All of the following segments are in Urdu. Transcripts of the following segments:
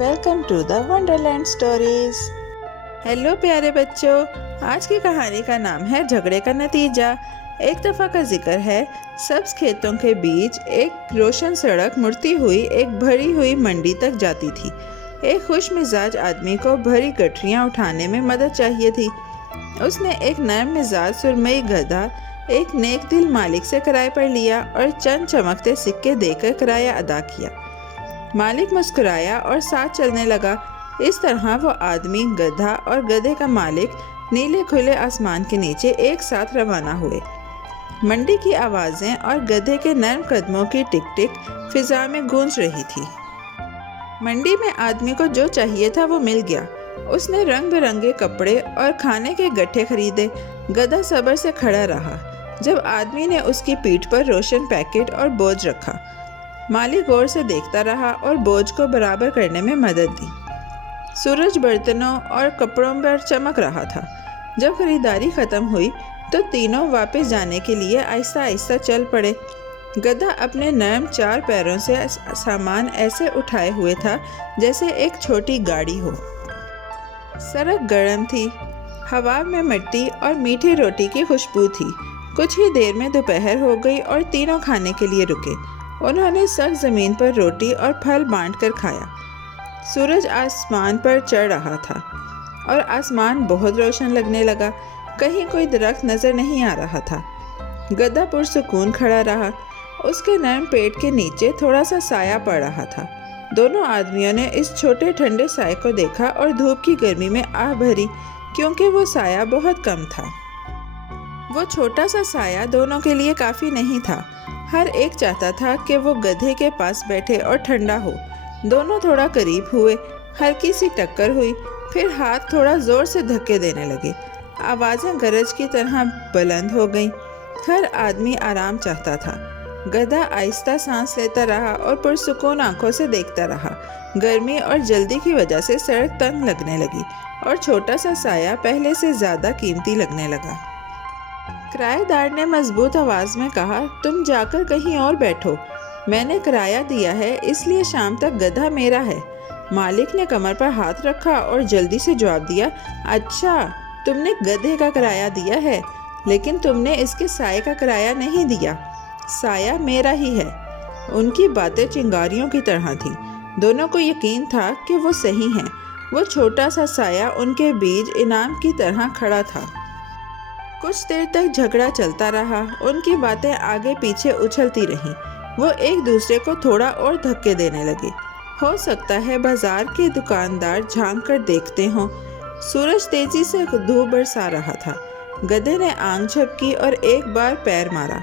Welcome to the Wonderland stories. Hello پیارے بچوں، آج کی کہانی کا نام ہے جھگڑے کا نتیجہ۔ ایک دفعہ کا ذکر ہے، سبز کھیتوں کے بیچ ایک روشن سڑک مڑتی ہوئی ایک بھری ہوئی منڈی تک جاتی تھی۔ ایک خوش مزاج آدمی کو بھری گٹھریاں اٹھانے میں مدد چاہیے تھی۔ اس نے ایک نرم مزاج سرمئی گدھا ایک نیک دل مالک سے کرائے پر لیا اور چند چمکتے سکے دے کر کرایہ ادا کیا۔ مالک مسکرایا اور ساتھ چلنے لگا۔ اس طرح وہ آدمی، گدھا اور گدھے کا مالک نیلے کھلے آسمان کے نیچے ایک ساتھ روانہ ہوئے۔ منڈی کی آوازیں اور گدھے کے نرم قدموں کی ٹک ٹک فضا میں گونج رہی تھی۔ منڈی میں آدمی کو جو چاہیے تھا وہ مل گیا۔ اس نے رنگ برنگے کپڑے اور کھانے کے گٹھے خریدے۔ گدھا صبر سے کھڑا رہا جب آدمی نے اس کی پیٹھ پر روشن پیکٹ اور بوجھ رکھا۔ مالک غور سے دیکھتا رہا اور بوجھ کو برابر کرنے میں مدد دی۔ سورج برتنوں اور کپڑوں پر چمک رہا تھا۔ جب خریداری ختم ہوئی تو تینوں واپس جانے کے لیے آہستہ آہستہ چل پڑے۔ گدھا اپنے نرم چار پیروں سے سامان ایسے اٹھائے ہوئے تھا جیسے ایک چھوٹی گاڑی ہو۔ سڑک گرم تھی، ہوا میں مٹی اور میٹھی روٹی کی خوشبو تھی۔ کچھ ہی دیر میں دوپہر ہو گئی اور تینوں کھانے کے لیے رکے۔ انہوں نے سخت زمین پر روٹی اور پھل بانٹ کر کھایا۔ سورج آسمان پر چڑھ رہا تھا اور آسمان بہت روشن لگنے لگا۔ کہیں کوئی درخت نظر نہیں آ رہا تھا۔ گدھا پرسکون کھڑا رہا۔ اس کے نرم پیٹ کے نیچے تھوڑا سا سایہ پڑ رہا تھا۔ دونوں آدمیوں نے اس چھوٹے ٹھنڈے سائے کو دیکھا اور دھوپ کی گرمی میں آہ بھری، کیونکہ وہ سایہ بہت کم تھا۔ وہ چھوٹا سا سایہ دونوں کے لیے کافی نہیں تھا۔ ہر ایک چاہتا تھا کہ وہ گدھے کے پاس بیٹھے اور ٹھنڈا ہو۔ دونوں تھوڑا قریب ہوئے، ہلکی سی ٹکر ہوئی، پھر ہاتھ تھوڑا زور سے دھکے دینے لگے۔ آوازیں گرج کی طرح بلند ہو گئیں۔ ہر آدمی آرام چاہتا تھا۔ گدھا آہستہ سانس لیتا رہا اور پرسکون آنکھوں سے دیکھتا رہا۔ گرمی اور جلدی کی وجہ سے سڑک تنگ لگنے لگی اور چھوٹا سا سایہ پہلے سے زیادہ قیمتی لگنے لگا۔ کرایہ دار نے مضبوط آواز میں کہا، تم جا کر کہیں اور بیٹھو۔ میں نے کرایہ دیا ہے، اس لیے شام تک گدھا میرا ہے۔ مالک نے کمر پر ہاتھ رکھا اور جلدی سے جواب دیا، اچھا، تم نے گدھے کا کرایہ دیا ہے، لیکن تم نے اس کے سائے کا کرایہ نہیں دیا۔ سایہ میرا ہی ہے۔ ان کی باتیں چنگاریوں کی طرح تھیں۔ دونوں کو یقین تھا کہ وہ صحیح ہیں۔ وہ چھوٹا سا سایہ ان کے بیچ انعام کی طرح کھڑا تھا۔ کچھ دیر تک جھگڑا چلتا رہا۔ ان کی باتیں آگے پیچھے اچھلتی رہیں۔ وہ ایک دوسرے کو تھوڑا اور دھکے دینے لگے۔ ہو سکتا ہے بازار کے دکاندار جھانک کر دیکھتے ہوں۔ سورج تیزی سے دھوپ برسا رہا تھا۔ گدھے نے آنکھ جھپکی اور ایک بار پیر مارا۔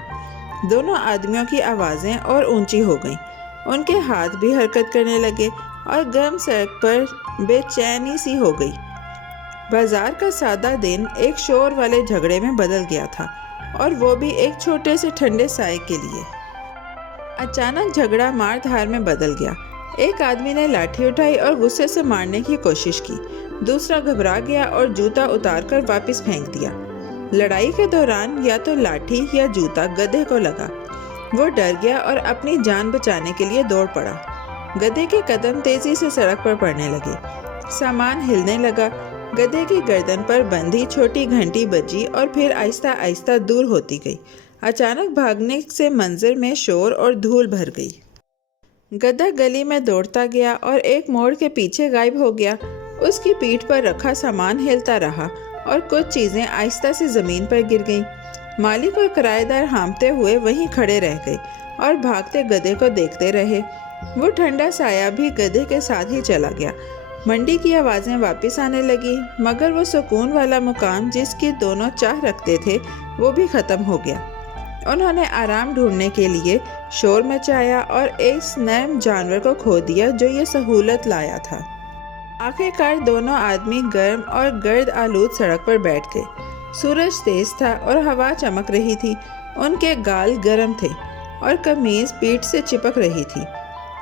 دونوں آدمیوں کی آوازیں اور اونچی ہو گئیں۔ ان کے ہاتھ بھی حرکت کرنے لگے اور گرم سڑک پر بے چینی سی ہو گئی۔ بازار کا سادہ دن ایک شور والے جھگڑے میں بدل گیا تھا، اور وہ بھی ایک چھوٹے سے ٹھنڈے سائے کے لیے۔ اچانک جھگڑا مار دھار میں بدل گیا۔ ایک آدمی نے لاٹھی اٹھائی اور غصے سے مارنے کی کوشش کی۔ دوسرا گھبرا گیا اور جوتا اتار کر واپس پھینک دیا۔ لڑائی کے دوران یا تو لاٹھی یا جوتا گدھے کو لگا۔ وہ ڈر گیا اور اپنی جان بچانے کے لیے دوڑ پڑا۔ گدھے کے قدم تیزی سے سڑک پر پڑنے لگے۔ سامان ہلنے لگا۔ گدھے کی گردن پر بندھی چھوٹی گھنٹی بجی اور پھر آہستہ آہستہ دور ہوتی گئی۔ اچانک بھاگنے سے منظر میں شور اور دھول بھر گئی۔ گدھا گلی میں دوڑتا گیا اور ایک موڑ کے پیچھے غائب ہو گیا۔ اس کی پیٹھ پر رکھا سامان ہلتا رہا اور کچھ چیزیں آہستہ سے زمین پر گر گئیں۔ مالک اور کرایہ دار ہانپتے ہوئے وہیں کھڑے رہ گئے اور بھاگتے گدھے کو دیکھتے رہے۔ وہ ٹھنڈا سایہ بھی گدھے کے ساتھ ہی چلا گیا۔ منڈی کی آوازیں واپس آنے لگی، مگر وہ سکون والا مقام جس کی دونوں چاہ رکھتے تھے وہ بھی ختم ہو گیا۔ انہوں نے آرام ڈھونڈنے کے لیے شور مچایا اور اس نرم جانور کو کھو دیا جو یہ سہولت لایا تھا۔ آخر کار دونوں آدمی گرم اور گرد آلود سڑک پر بیٹھ گئے۔ سورج تیز تھا اور ہوا چمک رہی تھی۔ ان کے گال گرم تھے اور قمیض پیٹھ سے چپک رہی تھی۔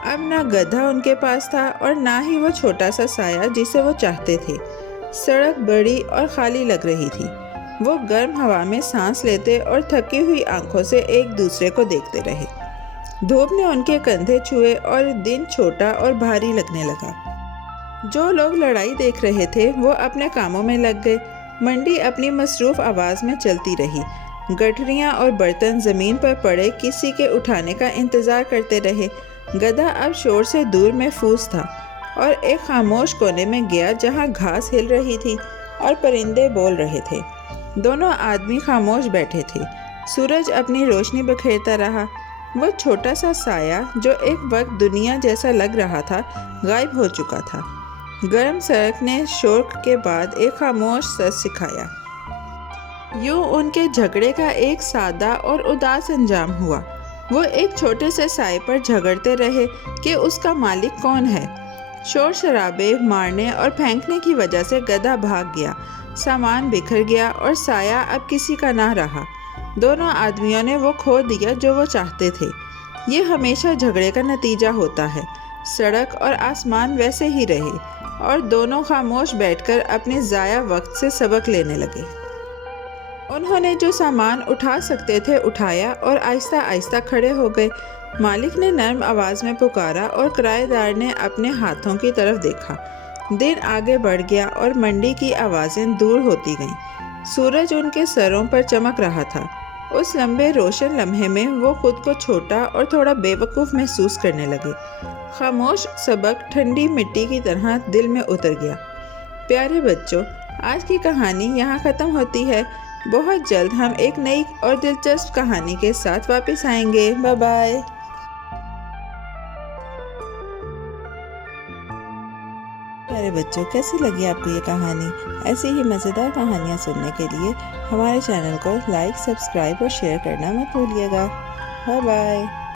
اب نہ گدھا ان کے پاس تھا اور نہ ہی وہ چھوٹا سا سایہ جسے وہ چاہتے تھے۔ سڑک بڑی اور خالی لگ رہی تھی۔ وہ گرم ہوا میں سانس لیتے اور تھکی ہوئی آنکھوں سے ایک دوسرے کو دیکھتے رہے۔ دھوپ نے ان کے کندھے چھوئے اور دن چھوٹا اور بھاری لگنے لگا۔ جو لوگ لڑائی دیکھ رہے تھے وہ اپنے کاموں میں لگ گئے۔ منڈی اپنی مصروف آواز میں چلتی رہی۔ گٹھریاں اور برتن زمین پر پڑے کسی کے اٹھانے کا انتظار کرتے رہے۔ گدھا اب شور سے دور محفوظ تھا اور ایک خاموش کونے میں گیا جہاں گھاس ہل رہی تھی اور پرندے بول رہے تھے۔ دونوں آدمی خاموش بیٹھے تھے۔ سورج اپنی روشنی بکھیرتا رہا۔ وہ چھوٹا سا سایہ جو ایک وقت دنیا جیسا لگ رہا تھا غائب ہو چکا تھا۔ گرم سڑک نے شور کے بعد ایک خاموش سر سکھایا۔ یوں ان کے جھگڑے کا ایک سادہ اور اداس انجام ہوا۔ وہ ایک چھوٹے سے سائے پر جھگڑتے رہے کہ اس کا مالک کون ہے۔ شور شرابے مارنے اور پھینکنے کی وجہ سے گدھا بھاگ گیا، سامان بکھر گیا اور سایہ اب کسی کا نہ رہا۔ دونوں آدمیوں نے وہ کھو دیا جو وہ چاہتے تھے۔ یہ ہمیشہ جھگڑے کا نتیجہ ہوتا ہے۔ سڑک اور آسمان ویسے ہی رہے اور دونوں خاموش بیٹھ کر اپنے ضائع وقت سے سبق لینے لگے۔ انہوں نے جو سامان اٹھا سکتے تھے اٹھایا اور آہستہ آہستہ کھڑے ہو گئے۔ مالک نے نرم آواز میں پکارا اور کرایہ دار نے اپنے ہاتھوں کی طرف دیکھا۔ دن آگے بڑھ گیا اور منڈی کی آوازیں دور ہوتی گئیں۔ سورج ان کے سروں پر چمک رہا تھا۔ اس لمبے روشن لمحے میں وہ خود کو چھوٹا اور تھوڑا بے وقوف محسوس کرنے لگے۔ خاموش سبق ٹھنڈی مٹی کی طرح دل میں اتر گیا۔ پیارے بچوں، آج کی کہانی یہاں ختم ہوتی ہے۔ بہت جلد ہم ایک نئی اور دلچسپ کہانی کے ساتھ واپس آئیں گے۔ Bye bye. پیارے بچوں، کیسی لگی آپ کو یہ کہانی؟ ایسی ہی مزیدار کہانیاں سننے کے لیے ہمارے چینل کو لائک، سبسکرائب اور شیئر کرنا مت بھولیے گا۔ Bye bye.